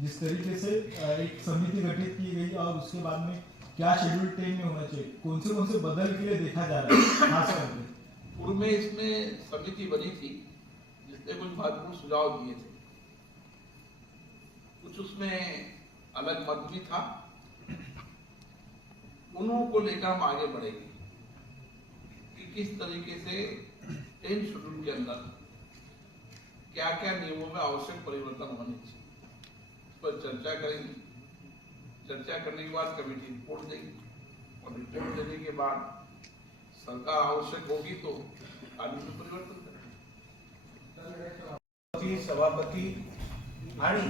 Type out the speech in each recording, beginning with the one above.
जिस तरीके से एक समिति गठित की गई और उसके बाद में क्या शेड्यूल 10 में होना चाहिए, कौन से बदल के लिए देखा जा रहा है खास करके? पूर्व में इसमें समिति बनी थी जिसने कुछ महत्वपूर्ण सुझाव दिए थे, कुछ उसमें अलग मत भी था। उन्हों को लेकर हम आगे बढ़ेंगे कि किस तरीके से 10 शेड्यूल के अंदर क्या क्या नियमों में आवश्यक परिवर्तन होने चाहिए, इस पर चर्चा करेंगे। चर्चा करने के बाद कमेटी रिपोर्ट देगी और रिपोर्ट देने के बाद सरकार आवश्यक होगी तो कानून में परिवर्तन करेगी। सभापती आणि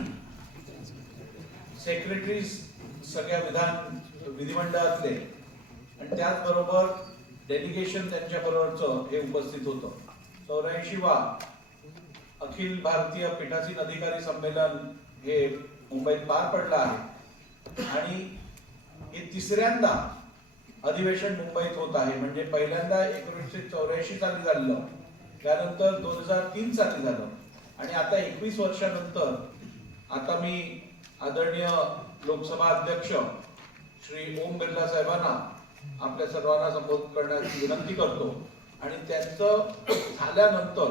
सेक्रेटरीज सगळ्या विधिमंडळातले आणि त्याचबरोबर डेलिगेशन त्यांच्याबरोबरचं हे उपस्थित होतं। 84वा अखिल भारतीय पीठासीन अधिकारी संमेलन हे मुंबईत पार पडलं आहे आणि हे तिसऱ्यांदा अधिवेशन मुंबईत होत आहे। म्हणजे पहिल्यांदा 1984 साली झालं, त्यानंतर 2003 साली झालं आणि आता 21 वर्षानंतर आता मी आदरणीय लोकसभा अध्यक्ष श्री ओम बिर्ला साहेबांना आपल्या सर्वांना संबोधित करण्याची विनंती करतो आणि त्यांचं झाल्यानंतर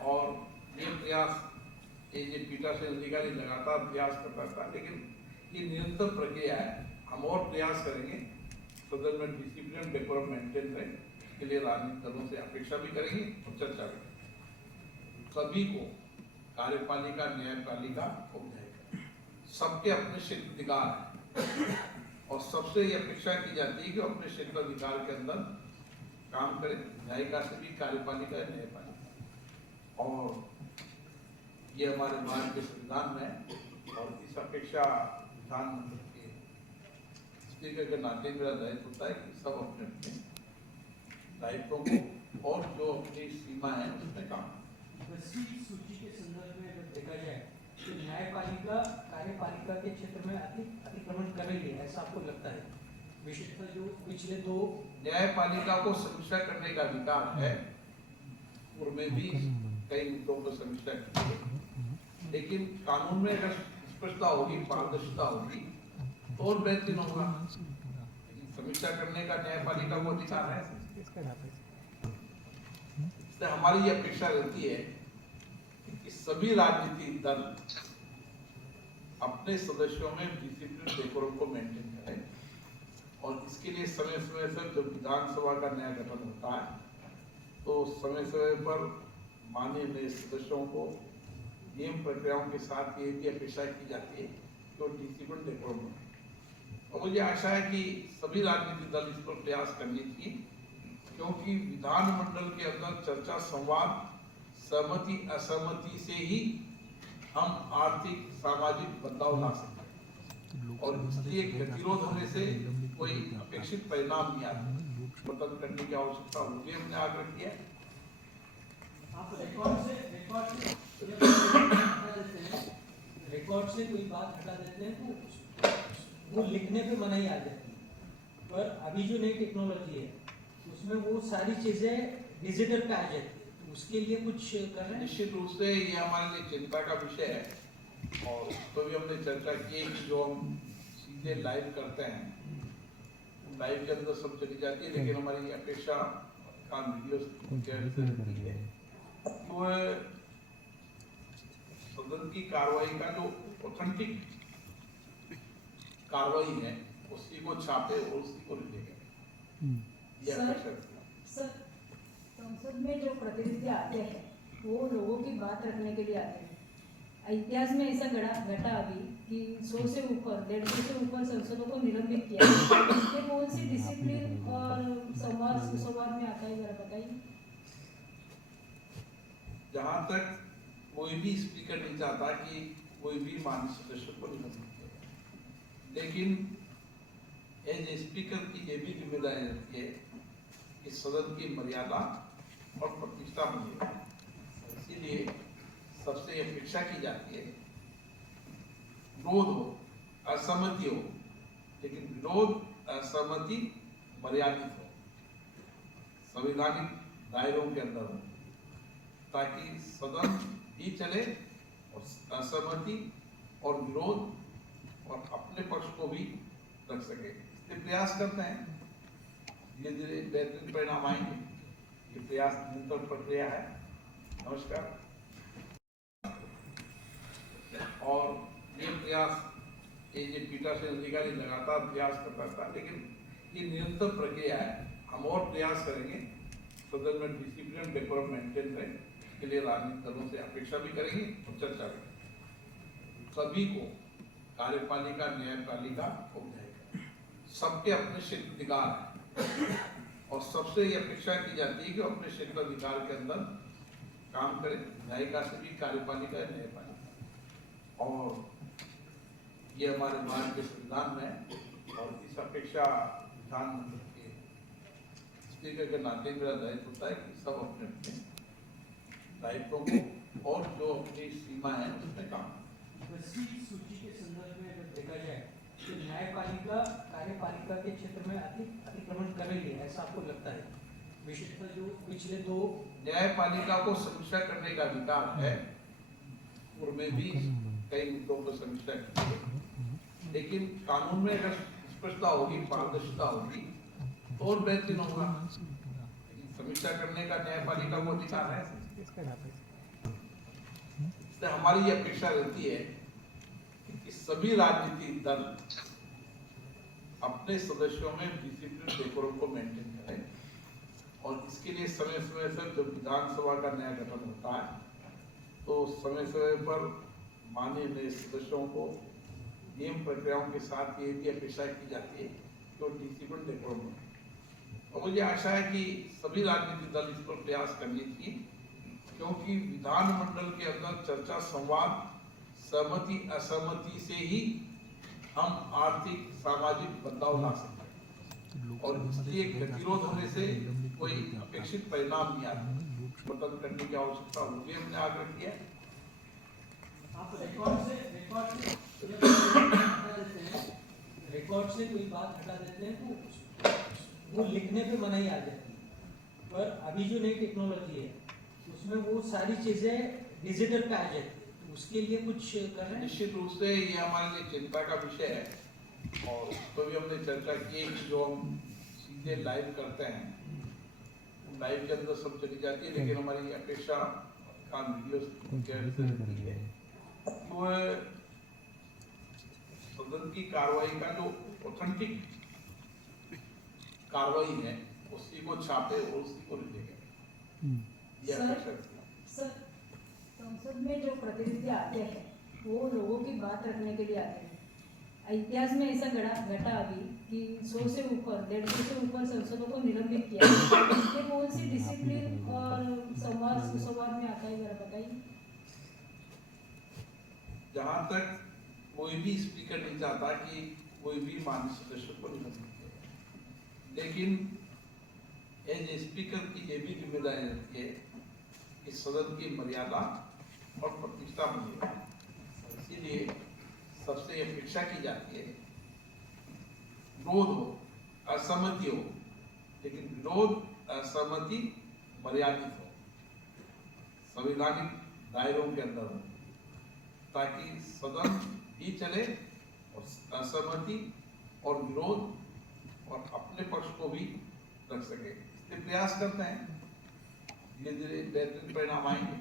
और ये प्रयास ये पीठासीन अधिकारी लगातार प्रयास करता था, लेकिन ये निरंतर प्रक्रिया है। हम और प्रयास करेंगे सदन में डिसिप्लिन डेकोरम मेंटेन रहे, इसके लिए राजनीतिक दलों से अपेक्षा भी करेंगे और चर्चा भी करेंगे। सभी को कार्यपालिका न्यायपालिका सबके अपने क्षेत्राधिकार है और सबसे ये अपेक्षा की जाती है कि अपने क्षेत्राधिकार के अंदर काम करें, न्यायिका से भी कार्यपालिका न्यायपालिका, और ये हमारे भारत के संविधान में है। और इस अपेक्षा प्रधानमंत्री के स्पीकर के नाते मेरा दायित्व होता है कि सब अपने अपने दायित्वों को और जो अपनी सीमा है उसमें काम। सूची के संदर्भ में अगर देखा जाए तो न्यायपालिका कार्यपालिका के क्षेत्र में अतिक्रमण कर रही है, ऐसा आपको लगता है? विशेषतः जो पिछले 2 न्यायपालिका को समीक्षा करने का अधिकार है। पूर्व में भी कई मुद्दों पर समीक्षा की है, लेकिन कानून में अगर स्पष्टता होगी, पारदर्शिता होगी तो और बेहतरीन होगा। समीक्षा करने का न्यायपालिका को अधिकार है। इससे हमारी ये अपेक्षा रहती है कि सभी राजनीतिक दल अपने सदस्यों में डिसिप्लिन डेकोरम को मेंटेन करें और इसके लिए समय समय पर जब विधानसभा का नया गठन होता है तो समय समय पर माननीय नए सदस्यों को नियम प्रक्रियाओं के साथ ये भी अपेक्षा की जाती है तो डिसिप्लिन डेकोरम बने। और मुझे आशा है कि सभी राजनीतिक दल इस पर प्रयास करने चाहिए, क्योंकि विधानमंडल के अंदर चर्चा, संवाद, सहमति असहमति से ही हम आर्थिक सामाजिक बदलाव ला सकते हैं और इसलिए गतिरोध होने से कोई अपेक्षित परिणाम नहीं आता। मदद करने की आवश्यकता होगी, हमने आग्रह किया है। आप रिकॉर्ड से कोई बात हटा देते हैं तो वो लिखने पे मनाही आ जाती है, पर अभी जो नई टेक्नोलॉजी है उसमें वो सारी चीजें डिजिटल पे आ जाती है, तो उसके लिए कुछ कर रहे हैं? निश्चित रूप से ये हमारे लिए चिंता का विषय है और तो भी हमने चर्चा की है कि जो हम सीधे लाइव करते हैं लाइव के अंदर सब चली जाती है, लेकिन हमारी अपेक्षा काम वीडियो है वो सदन की कार्रवाई का जो ऑथेंटिक कार्रवाई है उसी को छापे और उसी को लिखेगा। सर, संसद में जो प्रतिनिधि आते हैं वो लोगों की बात रखने के लिए आते हैं। इतिहास में ऐसा घटा अभी कि 100 से ऊपर 150 से ऊपर सांसदों को निलंबित किया। ये कौन सी डिसिप्लिन और संवाद सुसंवाद में आता है, जरा बताइए। जहां तक कोई भी स्पीकर नहीं चाहता कि कोई भी माननीय सदस्य को निलंबित करे, लेकिन एज ए स्पीकर की ये भी जिम्मेदारी रहती है कि सदन की मर्यादा और प्रतिष्ठा बनी रहे। इसीलिए सबसे अपेक्षा की जाती है विरोध हो, असहमति हो, लेकिन विरोध असहमति मर्यादित हो, संवैधानिक दायरों के अंदर हो। ताकि सदन ही चले और असहमति और विरोध और अपने पक्ष को भी रख सके। इसलिए प्रयास करते हैं, धीरे धीरे बेहतरीन परिणाम आएंगे। ये प्रयास निरंतर प्रक्रिया है। नमस्कार। और ये प्रयास ये जो पीठासीन अधिकारी लगातार प्रयास करता था, लेकिन ये निरंतर प्रक्रिया है। हम और प्रयास करेंगे, सदन में डिसिप्लिन डेकोरम मेंटेन रहे, इसके लिए राजनीतिक दलों से अपेक्षा भी करेंगे और चर्चा करेंगे। सभी को, कार्यपालिका, न्यायपालिका और न्यायिका, सबके अपने क्षेत्राधिकार है और सबसे ये अपेक्षा की जाती है कि अपने क्षेत्राधिकार के अंदर काम करें, न्यायिका से भी, कार्यपालिका या न्यायपालिका। और ये हमारे भारत के संविधान में है और इस अपेक्षा प्रधानमंत्री के स्पीकर के नाते मेरा दायित्व होता है कि सब अपने अपने दायित्वों को और जो अपनी सीमा है उसमें काम। सूची के संदर्भ में अगर देखा जाए तो न्यायपालिका कार्यपालिका के क्षेत्र में अतिक्रमण कर रही है, ऐसा आपको लगता है? विशेषतः जो पिछले 2 न्यायपालिका को समीक्षा करने का अधिकार है, पूर्व में भी कई मुद्दों पर समीक्षा की है, लेकिन कानून में अगर स्पष्टता होगी, पारदर्शिता होगी तो और बेहतरीन होगा। समीक्षा करने का न्यायपालिका को अधिकार है। इससे हमारी ये अपेक्षा रहती है कि सभी राजनीतिक दल अपने सदस्यों में डिसिप्लिन डेकोरम को मेंटेन करें और इसके लिए समय समय पर जब विधानसभा का नया गठन होता है तो समय समय पर माननीय नए सदस्यों को नियम प्रक्रियाओं के साथ ये भी अपेक्षा की जाती है तो डिसिप्लिन डेकोरम हो। और मुझे आशा है कि सभी राजनीतिक दल इस पर प्रयास करने चाहिए, क्योंकि विधानमंडल के अंदर चर्चा, संवाद, सहमति असहमति से ही हम आर्थिक सामाजिक बदलाव ला सकते हैं और इसलिए गतिरोध होने से कोई अपेक्षित परिणाम नहीं आता। बदल करने की आवश्यकता होगी, हमने आग्रह किया है। आप रिकॉर्ड से कोई बात हटा देते हैं तो वो लिखने पे मनाही आ जाती है, पर अभी जो नई टेक्नोलॉजी है उसमें वो सारी चीजें डिजिटल पे आ जाती है, तो उसके लिए कुछ कर रहे हैं? निश्चित रूप से ये हमारे लिए चिंता का विषय है और इस पर भी हमने चर्चा की है कि जो हम सीधे लाइव करते हैं लाइव के अंदर सब चली जाती है, लेकिन हमारी अपेक्षा का वीडियो वो सदन की कार्रवाई का जो ऑथेंटिक कार्रवाई है उसी को छापे और उसी को लिखेंगे। सर, संसद में जो प्रतिनिधि आते हैं वो लोगों की बात रखने के लिए आते हैं। इतिहास में ऐसा घटा अभी कि 100 से ऊपर 150 से ऊपर सांसदों को निलंबित किया। ये कौन सी डिसिप्लिन और संवाद सुसंवाद में आता है, जरा बताइए। जहाँ तक कोई भी स्पीकर नहीं चाहता कि कोई भी माननीय सदस्य को निलंबित किया, लेकिन एज ए स्पीकर की ये भी जिम्मेदारी रहती है कि सदन की मर्यादा और प्रतिष्ठा बनी रहे। इसीलिए सबसे अपेक्षा की जाती है विरोध हो, असहमति हो, लेकिन विरोध असहमति मर्यादित हो, संवैधानिक दायरों के अंदर हो, ताकि सदन ही चले और असहमति और विरोध और अपने पक्ष को भी रख सके। इसलिए प्रयास करते हैं, धीरे धीरे बेहतरीन परिणाम आएंगे।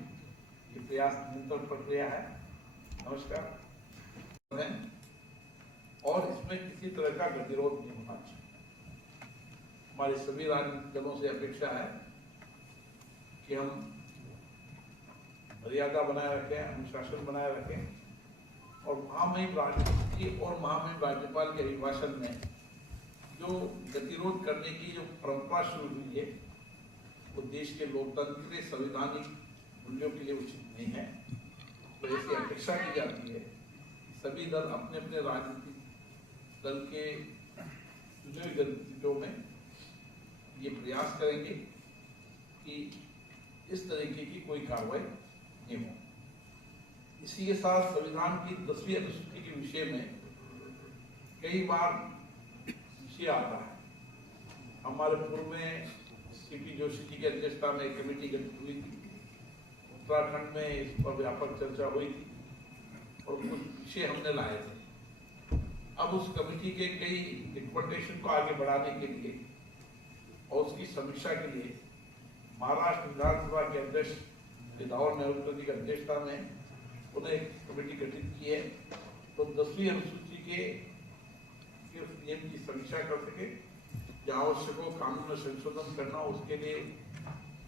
ये प्रयास निरंतर प्रक्रिया है। नमस्कार। और इसमें किसी तरह का गतिरोध नहीं होना चाहिए। हमारे सभी राजनीतिक दलों से अपेक्षा है कि हम मर्यादा बनाए रखें, अनुशासन बनाए रखें और महामहिम राष्ट्रपति और महामहिम राज्यपाल के अभिभाषण में जो गतिरोध करने की जो परंपरा शुरू हुई है वो देश के लोकतंत्र के संवैधानिक मूल्यों के लिए उचित नहीं है। तो ऐसी अपेक्षा की जाती है कि सभी दल अपने अपने राजनीतिक दल के चुने हुए गतिविधियों में ये प्रयास करेंगे कि इस तरीके की कोई कार्रवाई नहीं हो। इसी के साथ संविधान की 10वीं अनुसूची के विषय में कई बार विषय आता है। हमारे पूर्व में सीपी जोशी जी की अध्यक्षता में एक कमेटी गठित हुई थी उत्तराखंड में इस पर व्यापक चर्चा हुई थी और कुछ विषय हमने लाए थे। अब उस कमेटी के कई रिकमेंडेशन को आगे बढ़ाने के लिए और उसकी समीक्षा के लिए महाराष्ट्र विधानसभा के अध्यक्ष राहुल नेहरू जी की अध्यक्षता में उन्हें एक कमेटी गठित की है, तो 10वीं अनुसूची के नियम की समीक्षा कर सके, जहाँ आवश्यक हो कानून में संशोधन करना, उसके लिए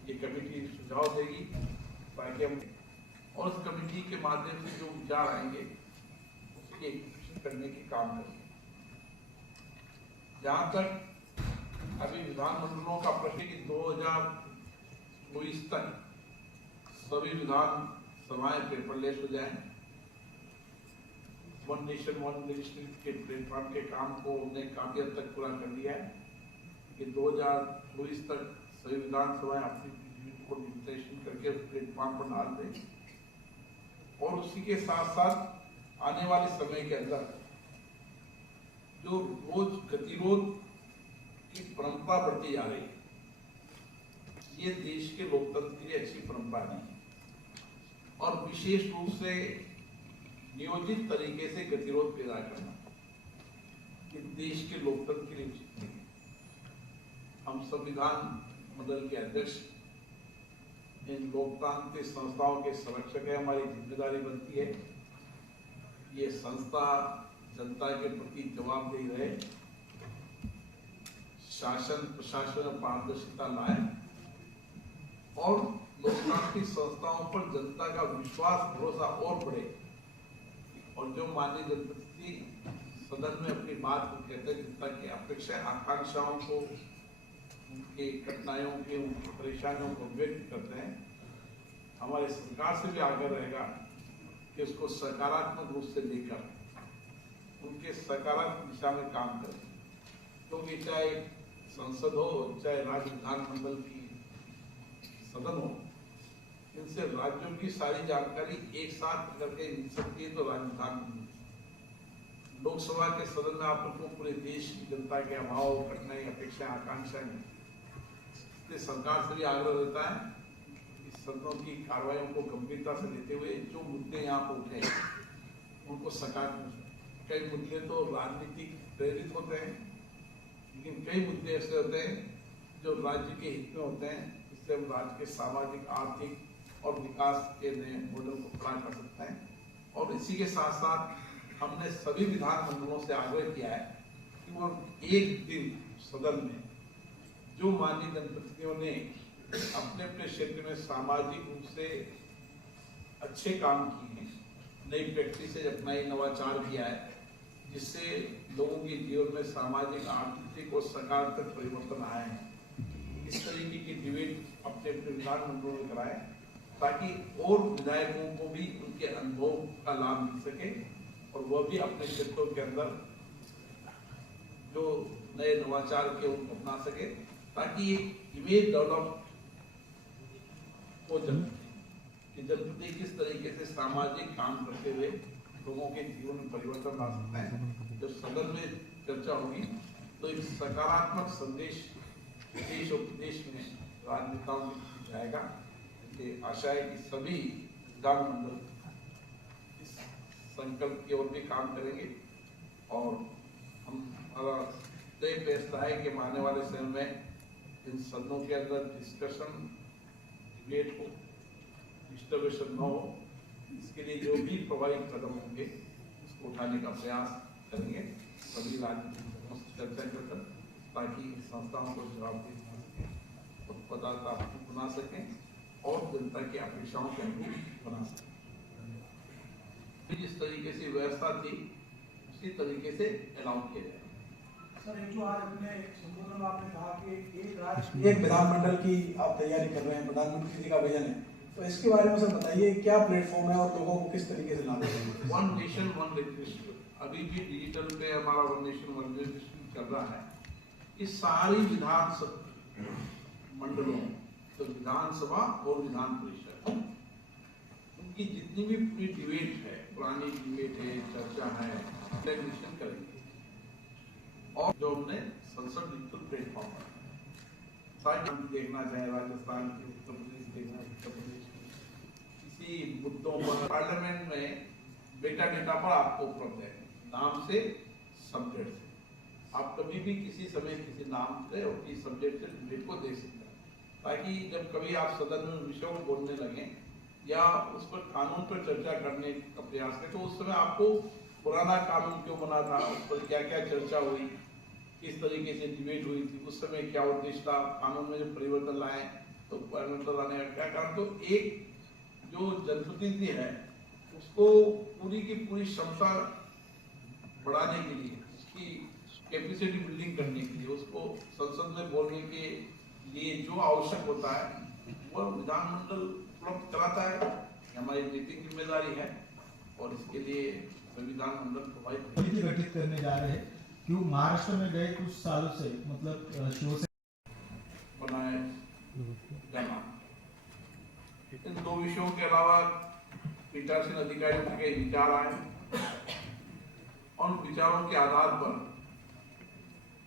ये कमेटी सुझाव देगी ताकि हम और उस कमेटी के माध्यम से जो विचार आएंगे उसके करने के काम करेंगे। जहाँ तक अभी विधानमंडलों का प्रश्न कि 2024 तक सभी विधान सभाएं पेपरलेस हो जाएं, वन नेशन वन रजिस्ट्री के प्लेटफॉर्म के काम को हमने काफी हद तक पूरा कर लिया है कि 2024 तक सभी विधानसभाएं अपनी को डिजिटलाइजेशन करके उस प्लेटफॉर्म पर डाल दें और उसी के साथ साथ आने वाले समय के अंदर जो रोज गतिरोध की परंपरा बढ़ती जा रही है, ये देश के लोकतंत्र के लिए अच्छी परंपरा नहीं है और विशेष रूप से नियोजित तरीके से गतिरोध पैदा करना कि देश के लोकतंत्र के लिए उचित नहीं है। हम संविधान मंडल के अध्यक्ष इन लोकतांत्रिक संस्थाओं के संरक्षक है, हमारी जिम्मेदारी बनती है ये संस्था जनता के प्रति जवाबदेही रहे, शासन प्रशासन में पारदर्शिता लाए और लोकतांत्रिक संस्थाओं पर जनता का विश्वास भरोसा और बढ़े और जो माननीय जनप्रतिनिधि सदन में अपनी बात को कहते हैं, जनता की अपेक्षा आकांक्षाओं को उनके कठिनाइयों के उनकी परेशानियों को व्यक्त करते हैं, हमारे सरकार से भी आग्रह रहेगा कि उसको सकारात्मक रूप से लेकर उनके सकारात्मक दिशा में काम करें, क्योंकि चाहे संसद हो चाहे राज्य विधानमंडल की सदन हो, इनसे राज्यों की सारी जानकारी एक साथ करके मिल सकती है। तो राजधान लोकसभा के सदन में आप लोग को पूरे देश की जनता के अभाव कठिनाई अपेक्षा आकांक्षाएं, इसलिए सरकार से भी आग्रह रहता है कि सदनों की कार्रवाइयों को गंभीरता से लेते हुए जो मुद्दे यहाँ पर उठे उनको सकारात्मक, कई मुद्दे तो राजनीतिक प्रेरित होते हैं लेकिन कई मुद्दे ऐसे होते हैं जो राज्य के हित में होते हैं, इससे हम राज्य के सामाजिक आर्थिक और विकास के नए मॉडल को खड़ा कर सकते हैं। और इसी के साथ साथ हमने सभी विधानमंडलों से आग्रह किया है कि वो एक दिन सदन में जो माननीय जनप्रतिनिधियों ने अपने अपने क्षेत्र में सामाजिक रूप से अच्छे काम किए हैं, नई प्रैक्टिसेज अपनाई, नवाचार किया है, जिससे लोगों के जीवन में सामाजिक आर्थिक और सकारात्मक परिवर्तन आए हैं, इस तरीके की डिबेट अपने अपने विधानमंडलों में कराएं ताकि और विधायकों को भी उनके अनुभव का लाभ मिल सके और वह भी अपने क्षेत्रों के अंदर जो नए नवाचार के उनको अपना सके, ताकि एक इमेज डेवलप हो कि जनप्रति किस तरीके से सामाजिक काम करते हुए लोगों के जीवन में परिवर्तन ला सकते हैं। जब सदन में चर्चा होगी तो एक सकारात्मक संदेश देश और प्रदेश में राजनेताओं को जाएगा। ये आशा है कि सभी विधानमंडल इस संकल्प की ओर भी काम करेंगे और हमारा तय फैसला है कि आने वाले समय में इन सदनों के अंदर डिस्कशन डिबेट हो, डिस्टर्बेशन न हो, इसके लिए जो भी प्रभावी कदम होंगे उसको उठाने का प्रयास करेंगे सभी राजनीतिक दलों से चर्चा कर, ताकि संस्थाओं को जवाबदेही बना सकें, उत्पादकता बना सकें और जनता की अपेक्षाओं के अनुरूप बना सकें। जिस तरीके से व्यवस्था थी उसी तरीके से अलाउ किया जाए। सर, एक जो आज अपने संबोधन में आपने कहा कि एक राज्य एक विधानमंडल की आप तैयारी कर रहे हैं, प्रधानमंत्री जी का विजन है, तो इसके बारे में सर बताइए क्या प्लेटफॉर्म है और लोगों को किस तरीके से लाना है? वन नेशन वन रजिस्ट्री अभी भी डिजिटल पे हमारा वन नेशन वन रजिस्ट्री चल रहा है। इस सारी विधानसभा मंडलों तो विधानसभा और विधान परिषद उनकी जितनी भी पूरी डिबेट है, पुरानी डिबेट है, चर्चा है, डिस्कशन करेंगे और जो हमने संसद डिजिटल प्लेटफॉर्म पर ताकि हम देखना चाहे राजस्थान के, उत्तर प्रदेश देखना, उत्तर प्रदेश मुद्दों पर पार्लियामेंट में बेटा डेटा पर आपको उपलब्ध है, नाम से सब्जेक्ट से। आप कभी भी किसी समय किसी नाम से और किसी सब्जेक्ट से डिबेट को दे सकते हैं, ताकि जब कभी आप सदन में विषयों को बोलने लगे या उस पर कानून पर चर्चा करने का प्रयास करें, तो उस समय आपको पुराना कानून क्यों बना था, उस पर क्या क्या चर्चा हुई, किस तरीके से डिबेट हुई थी, उस समय क्या उद्देश्य था, कानून में जो परिवर्तन लाए तो परिवर्तन लाने का क्या कारण। तो एक जो जनप्रतिनिधि है उसको पूरी की पूरी क्षमता बढ़ाने के लिए, उसकी कैपेसिटी बिल्डिंग करने के लिए, उसको संसद में बोलने के लिए जो आवश्यक होता है वह विधानमंडल उपलब्ध कराता है। हमारी नैतिक जिम्मेदारी है और इसके लिए विधानमंडल प्रोवाइड समिति गठित करने जा रहे हैं। क्यों महाराष्ट्र में गए कुछ सालों से, मतलब शिवसेना बनाए जाना। इन दो विषयों के अलावा पीठासीन अधिकारियों के विचार आए, उन विचारों के आधार पर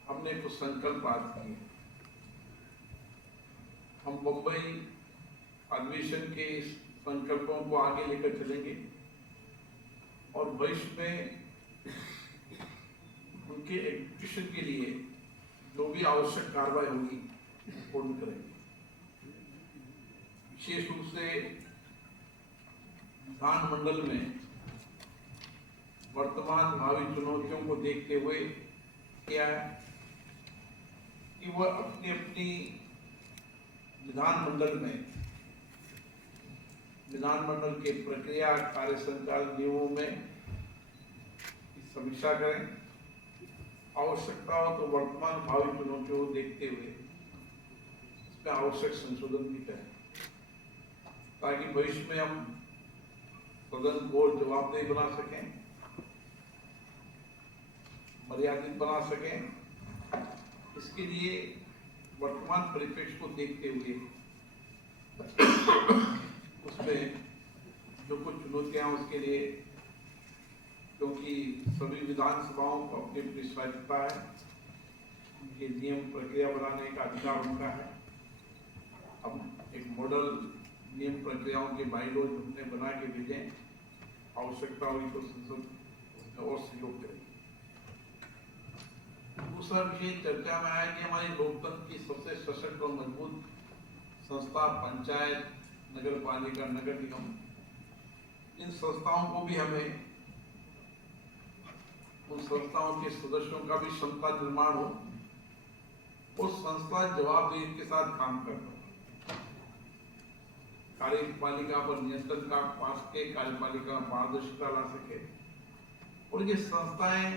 हमने कुछ संकल्प आज किए। हम बम्बई अधिवेशन के इस संकल्पों को आगे लेकर चलेंगे और भविष्य में उनके एग्जीक्यूशन के लिए जो भी आवश्यक कार्रवाई होगी पूर्ण करेंगे। विशेष रूप से विधानमंडल में वर्तमान भावी चुनौतियों को देखते हुए क्या है कि वह अपनी अपनी विधानमंडल के प्रक्रिया कार्य संचालन नियमों में समीक्षा करें, आवश्यकता हो तो वर्तमान भावी चुनौतियों को देखते हुए इसमें आवश्यक संशोधन भी करें, ताकि भविष्य में हम सदन को जवाबदेह बना सकें, मर्यादित बना सकें। इसके लिए वर्तमान परिप्रेक्ष्य को देखते हुए उसमें जो कुछ चुनौतियां उसके लिए, क्योंकि सभी विधानसभाओं को अपनी अपनी स्वायत्तता है, उनके नियम प्रक्रिया बनाने का अधिकार उनका है। हम एक मॉडल नियम प्रक्रियाओं के बाइलॉज हमने बना के भेजें, आवश्यकता हुई तो संसद और सहयोग करेगी। दूसरा विषय चर्चा में आया कि हमारे लोकतंत्र की सबसे सशक्त और मजबूत संस्था पंचायत, नगर पालिका, नगर निगम, इन संस्थाओं को भी हमें, उन संस्थाओं के सदस्यों का भी क्षमता निर्माण हो और संस्था जवाबदेही के साथ काम कर पाए, कार्यपालिका पर नियंत्रण का पा सके, कार्यपालिका में पारदर्शिता ला सके। और ये संस्थाएं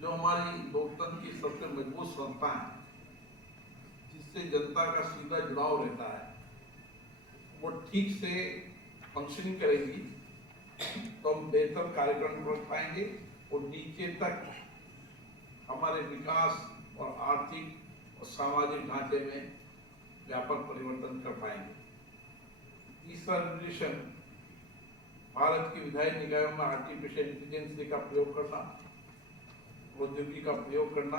जो हमारी लोकतंत्र की सबसे मजबूत संस्था है, जिससे जनता का सीधा जुड़ाव रहता है, वो ठीक से फंक्शनिंग करेगी तो हम बेहतर कार्यक्रम कर पाएंगे और नीचे तक हमारे विकास और आर्थिक और सामाजिक ढांचे में व्यापक परिवर्तन कर पाएंगे। तीसरा निर्देशन, भारत की विधायी निकायों में आर्टिफिशियल इंटेलिजेंस का प्रयोग करना, प्रौद्योगिकी का प्रयोग करना,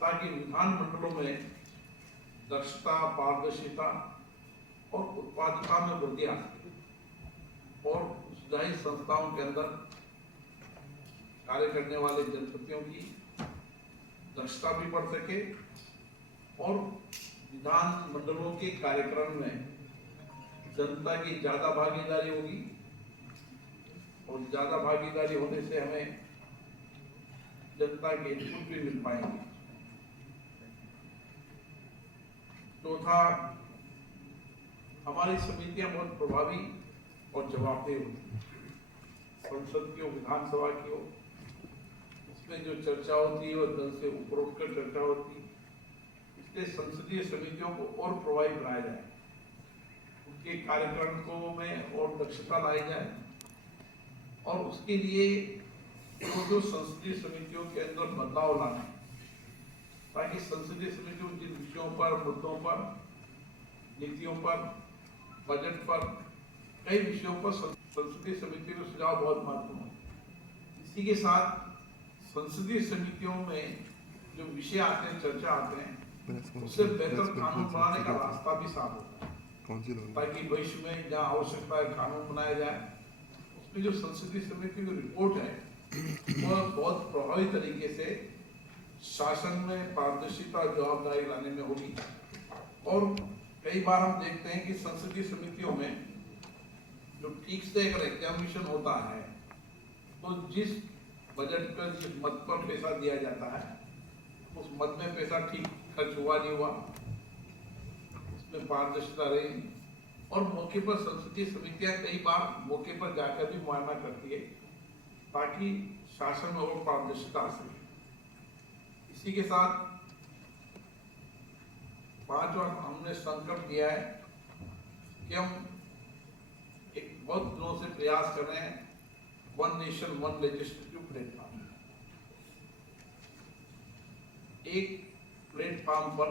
ताकि विधानमंडलों में दक्षता, पारदर्शिता और उत्पादकता में वृद्धि आ सके और विधायी संस्थाओं के अंदर कार्य करने वाले जनप्रतिनिधियों की दक्षता भी बढ़ सके और विधानमंडलों के कार्यक्रम में जनता की ज्यादा भागीदारी होगी और ज्यादा भागीदारी होने से हमें जनता के इनपुट भी मिल पाएंगे। चौथा, हमारी समितियां बहुत प्रभावी और जवाबदेह होती हैं। संसद की हो, विधानसभा की हो, उसमें जो चर्चा होती है वह दल से ऊपर उठकर चर्चा होती है। इसलिए संसदीय समितियों को और प्रभावी बनाया जाए, उनके कार्यक्रम को में और दक्षता लाई जाए और उसके लिए जो संसदीय समितियों के अंदर बदलाव लाना है, ताकि संसदीय समितियों जिन विषयों पर, मुद्दों पर, नीतियों पर, बजट पर, कई विषयों पर संसदीय समिति के सुझाव बहुत महत्वपूर्ण है। इसी के साथ संसदीय समितियों में जो विषय आते हैं, चर्चा आते हैं, उससे बेहतर कानून बनाने का रास्ता भी साफ होता है। ताकि भविष्य में जहाँ आवश्यकता है कानून बनाया जाए। उसमें जो संसदीय समिति की रिपोर्ट है वह बहुत प्रभावी तरीके से शासन में पारदर्शिता और जवाबदारी लाने में होगी। और कई बार हम देखते हैं कि संसदीय समितियों में जो ठीक से अगर एग्जामिनेशन होता है तो जिस बजट पर जिस मद पर पैसा दिया जाता है उस मद में पैसा ठीक खर्च हुआ नहीं हुआ, उसमें पारदर्शिता रही। और मौके पर संसदीय समितियां कई बार मौके पर जाकर भी मुआयना करती है ताकि शासन में और पारदर्शिता आ सके। इसी के साथ 5 वर्ष हमने संकल्प किया है कि हम एक बहुत दिनों से प्रयास कर रहे हैं one nation one legislative platform. एक प्लेटफॉर्म पर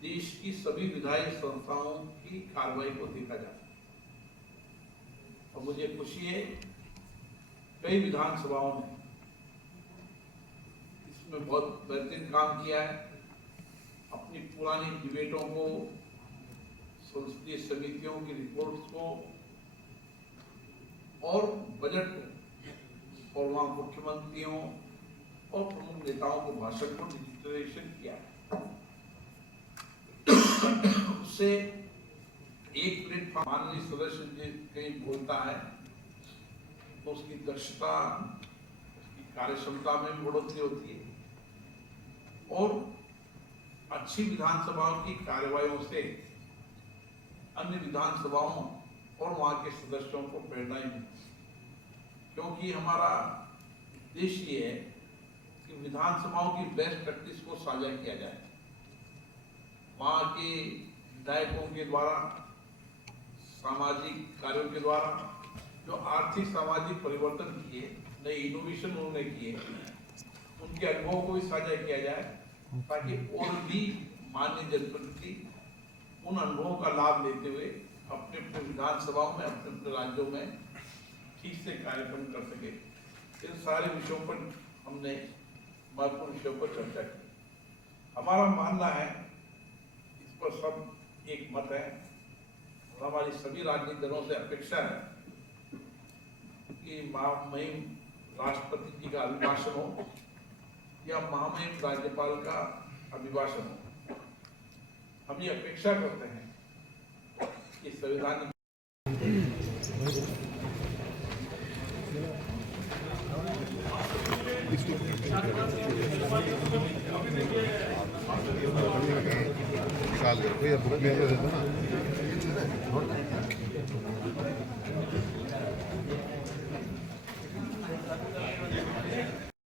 देश की सभी विधायी संस्थाओं की कार्रवाई को देखा जाता है। और मुझे खुशी है कई विधानसभाओं ने इसमें बहुत बेहतरीन काम किया है। अपनी पुरानी डिबेटों को, संसदीय समितियों की रिपोर्ट्स को और बजट को और वहाँ मुख्यमंत्रियों और प्रमुख नेताओं को भाषण को डिजिटलाइजेशन किया है। उससे एक प्लेटफॉर्म माननीय सदस्य कहीं बोलता है तो उसकी दक्षता, उसकी कार्यक्षमता में बढ़ोतरी होती है और अच्छी विधानसभाओं की कार्यवाहियों से अन्य विधानसभाओं और वहाँ के सदस्यों को प्रेरणा मिलती है। क्योंकि हमारा उद्देश्य ये है कि विधानसभाओं की बेस्ट प्रैक्टिस को साझा किया जाए। वहाँ के विधायकों के द्वारा, सामाजिक कार्यों के द्वारा जो आर्थिक सामाजिक परिवर्तन किए, नए इनोवेशन उन्होंने किए, उनके अनुभवों को भी साझा किया जाए ताकि और भी मान्य जनप्रतिनिधि उन अनुभवों का लाभ लेते हुए अपने अपने विधानसभाओं में, अपने अपने राज्यों में ठीक से कार्यक्रम कर सके। इन सारे विषयों पर हमने महत्वपूर्ण विषयों पर चर्चा की। हमारा मानना है, इस पर सब एक मत है और हमारी सभी राजनीतिक दलों से अपेक्षा है कि महामहिम राष्ट्रपति जी का अभिभाषण हो या महामहिम राज्यपाल का अभिभाषण हो। हम ये अपेक्षा करते हैं कि संविधान निकाल कर कोई बुक में दे देता ना।